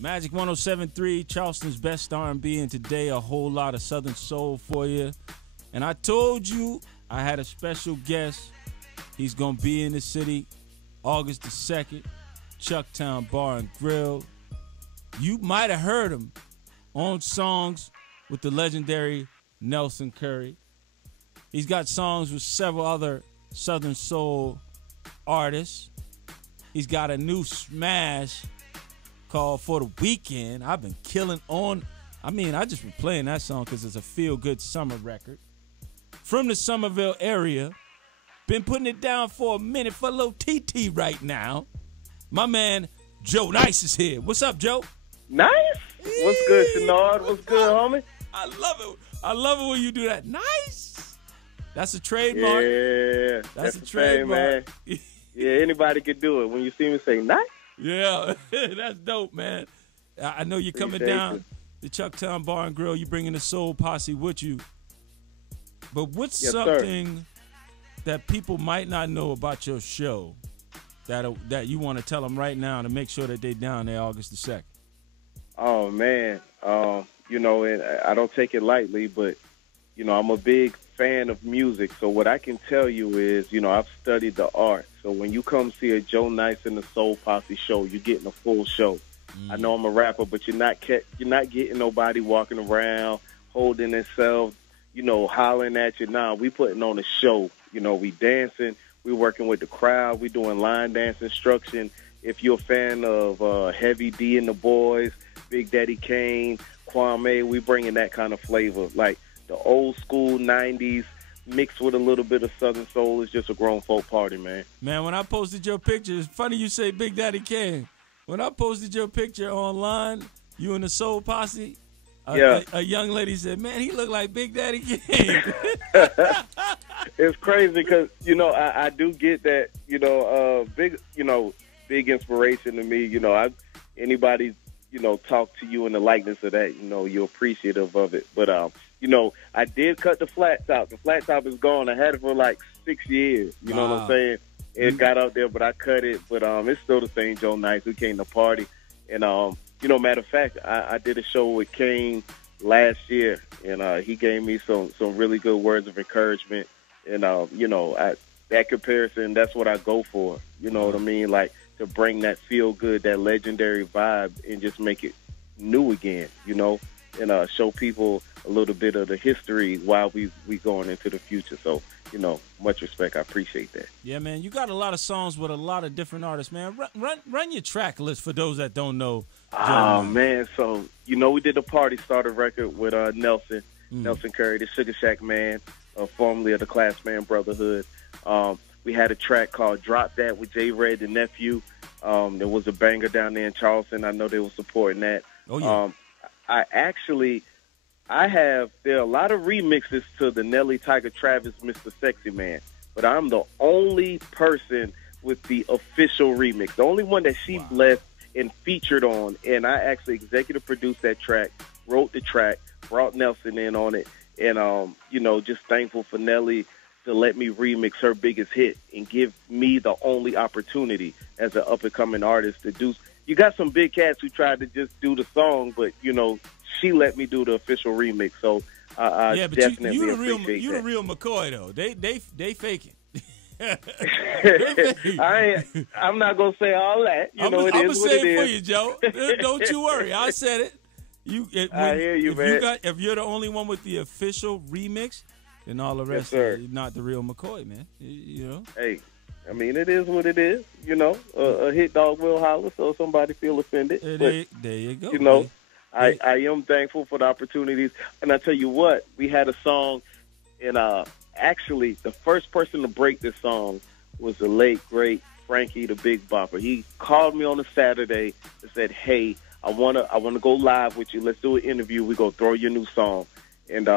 Magic 107.3, Charleston's best R&B, and today a whole lot of Southern Soul for you. And I told you I had a special guest. He's going to be in the city August the 2nd, Chucktown Bar and Grill. You might have heard him on songs with the legendary Nelson Curry. He's got songs with several other Southern Soul artists. He's got a new smash called For the Weekend. I've been killing on. I just been playing that song because it's a feel-good summer record. From the Somerville area. Been putting it down for a minute for a little TT right now. My man, Joe Nice is here. What's up, Joe? Nice. What's good, Shanard? What's good, homie? I love it. I love it when you do that. Nice. That's a trademark. Yeah. That's a trademark. Man. Yeah, anybody can do it. When you see me say nice. Yeah, that's dope, man. I know you're coming down the Chucktown Bar and Grill. You're bringing the Soul Posse with you. But what's something that people might not know about your show that you want to tell them right now to make sure that they're down there August the 2nd? Oh, man. And I don't take it lightly, but, I'm a big fan of music. So what I can tell you is, I've studied the art. So when you come see a Joe Nice and the Soul Posse show, you're getting a full show. I know I'm a rapper, but you're not getting nobody walking around holding themselves, hollering at you. Nah, we putting on a show. We dancing. We working with the crowd. We doing line dance instruction. If you're a fan of Heavy D and the Boys, Big Daddy Kane, Kwame, we bringing that kind of flavor. Like the old school 90s mixed with a little bit of Southern Soul. Is just a grown folk party, man. Man, when I posted your picture, it's funny you say Big Daddy Kane. When I posted your picture online, you and the Soul Posse, a young lady said, man, he looked like Big Daddy Kane. It's crazy because, I do get that, big inspiration to me. Anybody, talk to you in the likeness of that, you're appreciative of it. But, I did cut the flat top. The flat top is gone. I had it for like 6 years. You know what I'm saying? It got out there, but I cut it. But it's still the same Joe Nice who came to party. And, matter of fact, I did a show with Kane last year, and he gave me some really good words of encouragement. And, that comparison, that's what I go for. You know what I mean? Like, to bring that feel-good, that legendary vibe and just make it new again, and show people a little bit of the history while we going into the future. So, much respect. I appreciate that. Yeah, man, you got a lot of songs with a lot of different artists, man. Run your track list for those that don't know. Oh, man. So, we did a Party Starter record with Nelson Curry, the Sugar Shack Man, formerly of the Classman Brotherhood. We had a track called Drop That with J. Red, the nephew. There was a banger down there in Charleston. I know they were supporting that. Oh, yeah. There are a lot of remixes to the Nelly Tiger Travis Mr. Sexy Man, but I'm the only person with the official remix, the only one that she blessed and featured on. And I actually executive produced that track, wrote the track, brought Nelson in on it, and, just thankful for Nelly to let me remix her biggest hit and give me the only opportunity as an up-and-coming artist to do. You got some big cats who tried to just do the song, but, she let me do the official remix. So I definitely appreciate you the real McCoy, though. They faking. I'm not going to say all that. I'm going to say it for you, Joe. Don't you worry. I said it. I hear you, man. If you're the only one with the official remix, then all the rest are not the real McCoy, man. Hey, it is what it is. A hit dog will holler, so somebody feel offended. There you go. I am thankful for the opportunities. And I tell you what, we had a song, and actually the first person to break this song was the late, great Frankie the Big Bopper. He called me on a Saturday and said, hey, I wanna go live with you. Let's do an interview. We're going to throw your new song. And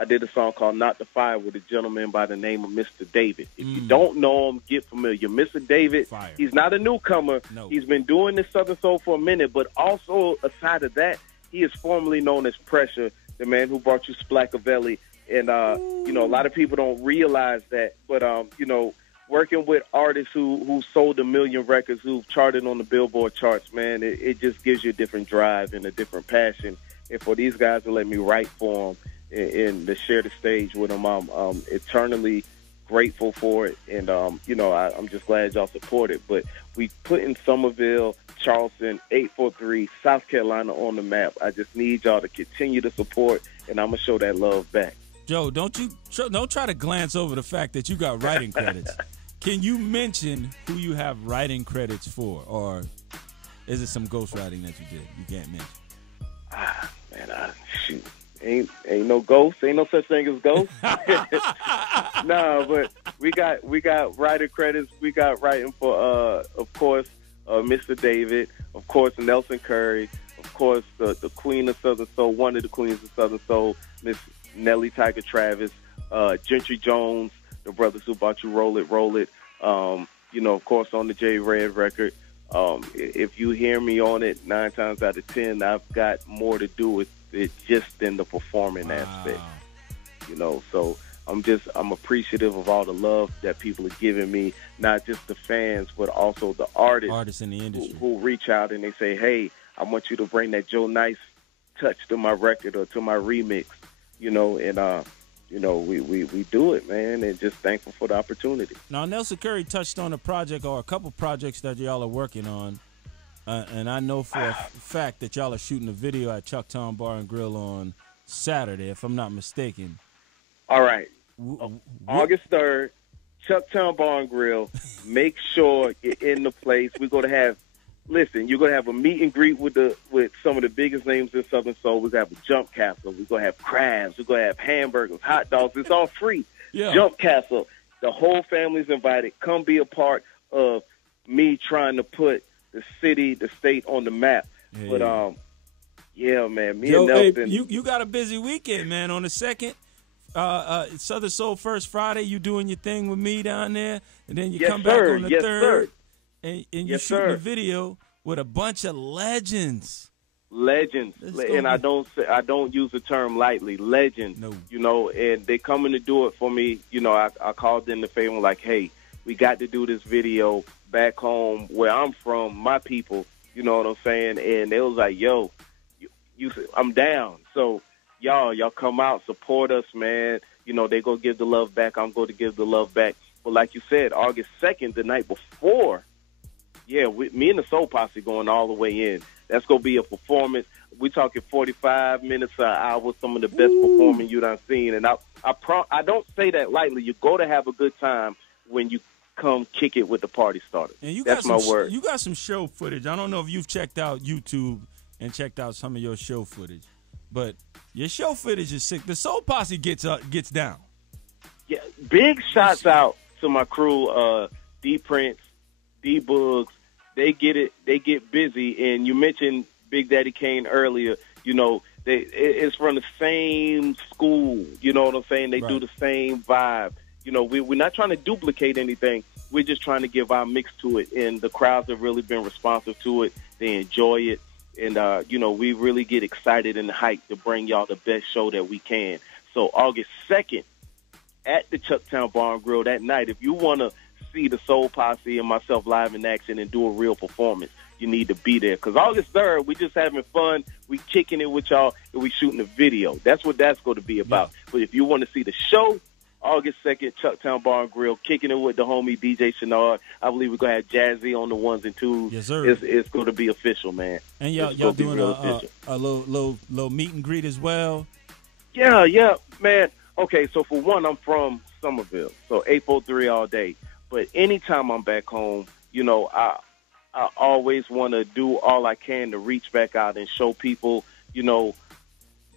I did a song called Not the Fire with a gentleman by the name of Mr. David. If you don't know him, get familiar. Mr. David, he's not a newcomer. No. He's been doing this Southern Soul for a minute, but also aside of that, he is formerly known as Pressure, the man who brought you Splackavelli. And, a lot of people don't realize that. But, working with artists who sold 1 million records, who've charted on the Billboard charts, man, it just gives you a different drive and a different passion. And for these guys to let me write for them and to share the stage with them, I'm eternally grateful for it. And, I'm just glad y'all support it. But we put in Somerville, Charleston, 843, South Carolina on the map. I just need y'all to continue to support, and I'm going to show that love back. Joe, don't try to glance over the fact that you got writing credits. Can you mention who you have writing credits for, or is it some ghostwriting that you did? You can't mention. Man, shoot. Ain't no ghost. Ain't no such thing as ghost. No, but we got writing credits. We got writing for, of course, Mr. David, of course, Nelson Curry, of course, the Queen of Southern Soul, one of the Queens of Southern Soul, Miss Nellie Tiger Travis, Gentry Jones, the brothers who bought you Roll It, Roll It. Of course, on the J Red record. If you hear me on it, 9 times out of 10, I've got more to do with it just in the performing aspect. So I'm appreciative of all the love that people are giving me, not just the fans, but also the artists in the industry who reach out and they say, hey, I want you to bring that Joe Nice touch to my record or to my remix, we do it, man, and just thankful for the opportunity. Now, Nelson Curry touched on a project or a couple projects that y'all are working on, and I know for a fact that y'all are shooting a video at Chucktown Bar and Grill on Saturday, if I'm not mistaken. All right. August 3rd, Chucktown Bar and Grill. Make sure you're in the place. We're going to have, you're going to have a meet and greet with some of the biggest names in Southern Soul. We're going to have a jump castle. We're going to have crabs. We're going to have hamburgers, hot dogs. It's all free. Yeah. Jump castle. The whole family's invited. Come be a part of me trying to put the city, the state on the map. Hey. But, man, me Yo, and Nelson. Hey, you got a busy weekend, man. On the 2nd, Southern Soul First Friday, you doing your thing with me down there, and then you come back on the 3rd, and you shooting a video with a bunch of legends. And I don't use the term lightly. Legends. No. And they coming to do it for me. I called in the favor like, hey, we got to do this video back home where I'm from, my people. You know what I'm saying? And they was like, yo, I'm down. So y'all come out, support us, man. They go give the love back. I'm going to give the love back. But like you said, August 2nd, the night before, me and the Soul Posse going all the way in. That's going to be a performance. We're talking 45 minutes an hour, some of the best performing you done seen. And I don't say that lightly. You go to have a good time when you come kick it with the party starter. And that's my word. You got some show footage. I don't know if you've checked out YouTube and checked out some of your show footage, but your show footage is sick. The Soul Posse gets down. Yeah, big shots out to my crew, D Prince, D Bugs. They get it. They get busy. And you mentioned Big Daddy Kane earlier. It's from the same school. You know what I'm saying? They do the same vibe. We're not trying to duplicate anything. We're just trying to give our mix to it. And the crowds have really been responsive to it. They enjoy it. And, we really get excited and hyped to bring y'all the best show that we can. So August 2nd at the Chucktown Bar and Grill that night, if you want to see the Soul Posse and myself live in action and do a real performance, you need to be there. Because August 3rd, we just having fun. We kicking it with y'all, and we shooting a video. That's what that's going to be about. Yeah. But if you want to see the show, August 2nd, Chucktown Bar and Grill, kicking it with the homie DJ Shanard. I believe we're going to have Jazzy on the ones and twos. Yes, sir. It's going to be official, man. And y'all doing a little meet and greet as well? Yeah, man. Okay, so for one, I'm from Somerville, so 843 all day. But anytime I'm back home, I always want to do all I can to reach back out and show people,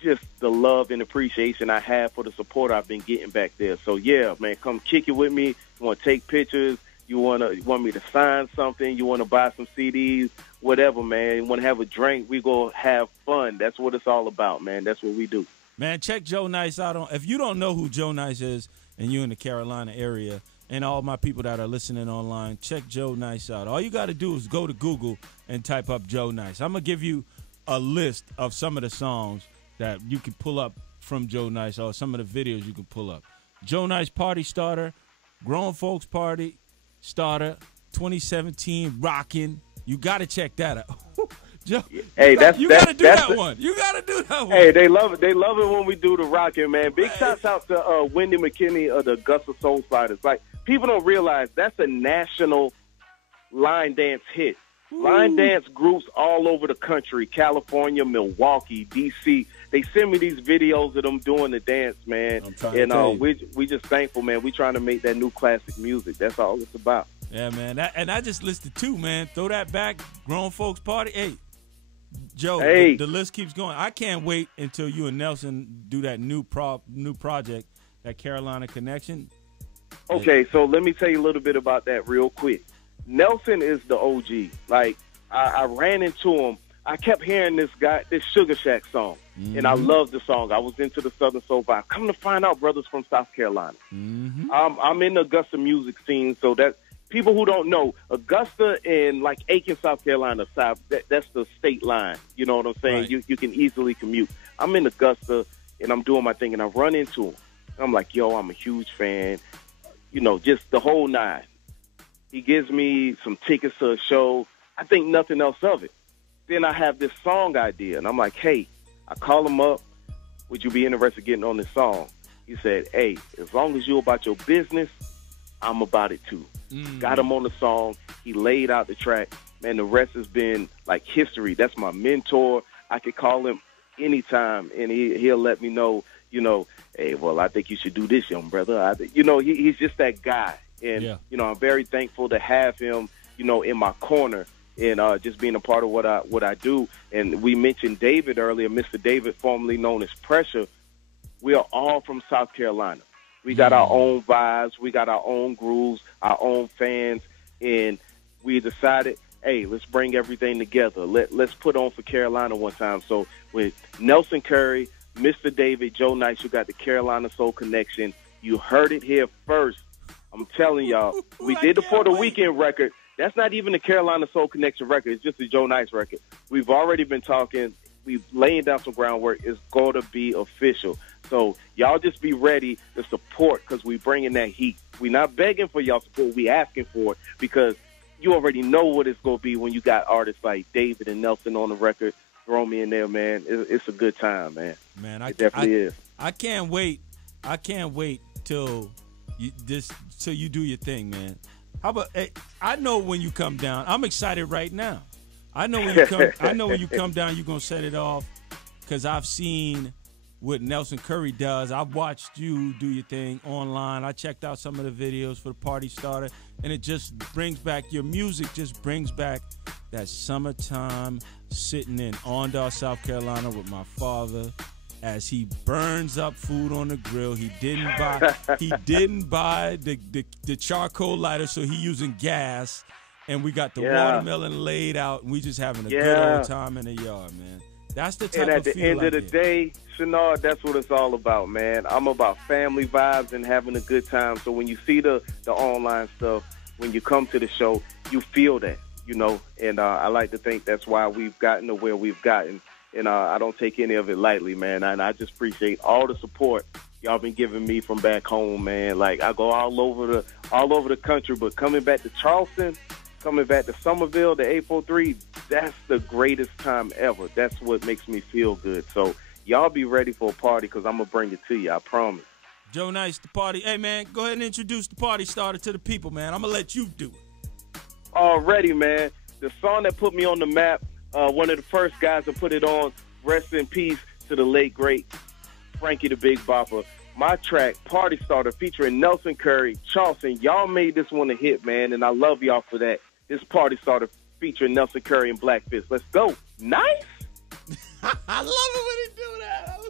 just the love and appreciation I have for the support I've been getting back there. So, yeah, man, come kick it with me. You want to take pictures. You want me to sign something. You want to buy some CDs, whatever, man. You want to have a drink. We go have fun. That's what it's all about, man. That's what we do. Man, check Joe Nice out. If you don't know who Joe Nice is and you're in the Carolina area, and all my people that are listening online, check Joe Nice out. All you got to do is go to Google and type up Joe Nice. I'm going to give you a list of some of the songs that you can pull up from Joe Nice or some of the videos you can pull up. Joe Nice Party Starter, Grown Folks Party, Starter 2017 rocking. You got to check that out. Joe, Hey, you got to do that one. You got to do that one. Hey, they love it. They love it when we do the rocking, man. Big shouts out to Wendy McKinney of the Augusta Soul Sliders. Like, people don't realize that's a national line dance hit. Ooh. Line dance groups all over the country, California, Milwaukee, D.C., they send me these videos of them doing the dance, man. And we just thankful, man. We trying to make that new classic music. That's all it's about. Yeah, man. And I just listed two, man. Throw that back, grown folks party. Hey, Joe, hey. The list keeps going. I can't wait until you and Nelson do that new project, that Carolina Connection. Okay, so let me tell you a little bit about that real quick. Nelson is the OG. Like, I ran into him. I kept hearing this Sugar Shack song, and I loved the song. I was into the Southern Soul vibe. Come to find out, brothers from South Carolina. Mm-hmm. I'm in the Augusta music scene, so that people who don't know, Augusta and like Aiken, South Carolina, that's the state line. You know what I'm saying? Right. You can easily commute. I'm in Augusta, and I'm doing my thing, and I run into him. I'm like, yo, I'm a huge fan. You know, just the whole nine. He gives me some tickets to a show. I think nothing else of it. Then I have this song idea, and I'm like, hey, I call him up. Would you be interested in getting on this song? He said, hey, as long as you about your business, I'm about it too. Got him on the song. He laid out the track. Man, the rest has been like history. That's my mentor. I could call him anytime, and he'll let me know, you know, hey, well, I think you should do this, young brother. He's just that guy. And, you know, I'm very thankful to have him, you know, in my corner and just being a part of what I do. And we mentioned David earlier, Mr. David, formerly known as Pressure. We are all from South Carolina. We got our own vibes. We got our own grooves, our own fans. And we decided, hey, let's bring everything together. Let's put on for Carolina one time. So with Nelson Curry, Mr. David, Joe Nice, you got the Carolina Soul Connection. You heard it here first. I'm telling y'all, we did the For the Weekend record. That's not even the Carolina Soul Connection record. It's just a Joe Nice record. We've already been talking. We've laying down some groundwork. It's going to be official. So y'all just be ready to support because we bringing that heat. We're not begging for y'all support. We asking for it because you already know what it's going to be when you got artists like David and Nelson on the record. Throw me in there, man. It's a good time, man. Man, it definitely is. I can't wait. I can't wait till you do your thing, man. How about? Hey, I know when you come down. I'm excited right now. I know when you come. I know when you come down, you're gonna set it off because I've seen what Nelson Curry does. I've watched you do your thing online. I checked out some of the videos for the Party Starter, and it just brings back your music. Just brings back that summertime sitting in Ondar, South Carolina, with my father. As he burns up food on the grill, he didn't buy the charcoal lighter, so he using gas, and we got the watermelon laid out, and we just having a good old time in the yard, man. That's the type of feel. And at the end of the day, Shanard, that's what it's all about, man. I'm about family vibes and having a good time. So when you see the online stuff, when you come to the show, you feel that, you know. And I like to think that's why we've gotten to where we've gotten. And I don't take any of it lightly, man. And I just appreciate all the support y'all been giving me from back home, man. Like, I go all over the country, but coming back to Charleston, coming back to Somerville, the 843, that's the greatest time ever. That's what makes me feel good. So y'all be ready for a party because I'm going to bring it to you, I promise. Joe Nice, the party. Hey, man, go ahead and introduce the Party Starter to the people, man. I'm going to let you do it. Already, man. The song that put me on the map, one of the first guys to put it on, rest in peace to the late, great Frankie the Big Bopper. My track, Party Starter, featuring Nelson Curry, Charleston. Y'all made this one a hit, man, and I love y'all for that. This Party Starter featuring Nelson Curry and Black Fist. Let's go. Nice. I love it when he do that.